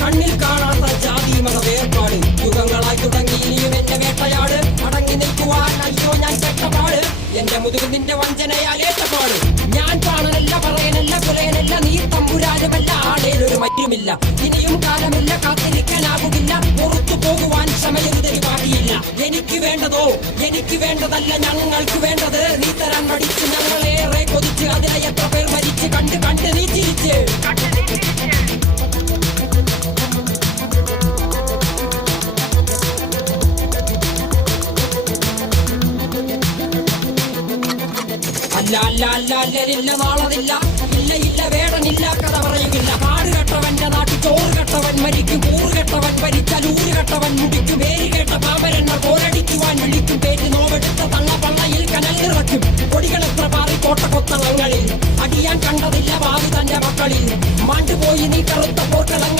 കണ്ണിൽ കാണാത്ത ജാതി മത വേർപാട് യുഗങ്ങളായി തുടങ്ങി ഇനിയും എന്റെ വേട്ടയാട് അടങ്ങി നിൽക്കുവാൻ അയ്യോ ഞാൻ ചെട്ടപ്പാട് എന്റെ മുതുക് നിന്റെ വഞ്ചനയാലേറ്റപ്പാട് ഞാൻ കാണനല്ല പറയനല്ല കുലയനല്ല നീ തമ്പുരാനുമല്ല ആടേലൊരു മറ്റുമില്ല ഇനിയും കാലമില്ല കാത്തിരിക്കാനാകുകില്ല പുറത്തു പോകുവാൻ ക്ഷമയൊരുതരി ബാക്കിയില്ല എനിക്ക് വേണ്ടതോ എനിക്ക് വേണ്ടതല്ല ഞങ്ങൾക്ക് വേണ്ടത് നീ തരാൻ പഠിച്ച് ഞങ്ങളേറെ കൊതിച്ച് അതിലെ എത്ര പേർ മരിച്ച് കണ്ട് കണ്ട് നീ ചിരിച്ച് അല്ല അല്ല അല്ല അല്ലരില്ല നാളതില്ല ഇല്ല ഇല്ല വേടനില്ല കഥ പറയുകില്ല കാട് കെട്ടവന്റെ നാട്ടിൽ ചോറ് കെട്ടവൻ മരിക്കും കൂറ് കെട്ടവൻ ഭരിച്ചാൽ ഊര് കെട്ടവൻ മുടിക്കും പേര് കേട്ട പാമ്പരെണ്ണ പോരടിക്കുവാൻ വിളിക്കും പേര് നോവെടുത്ത തള്ള പള്ളയിൽ കനൽ നിറയ്ക്കും കൊടികളെത്ര പാറി കോട്ട കൊത്തളങ്ങളിൽ അടിയാൻ കണ്ടതില്ല ഭാവി തന്റെ മക്കളിൽ മാണ്ടുപോയി നീ കറുത്ത പോർക്കളങ്ങളിൽ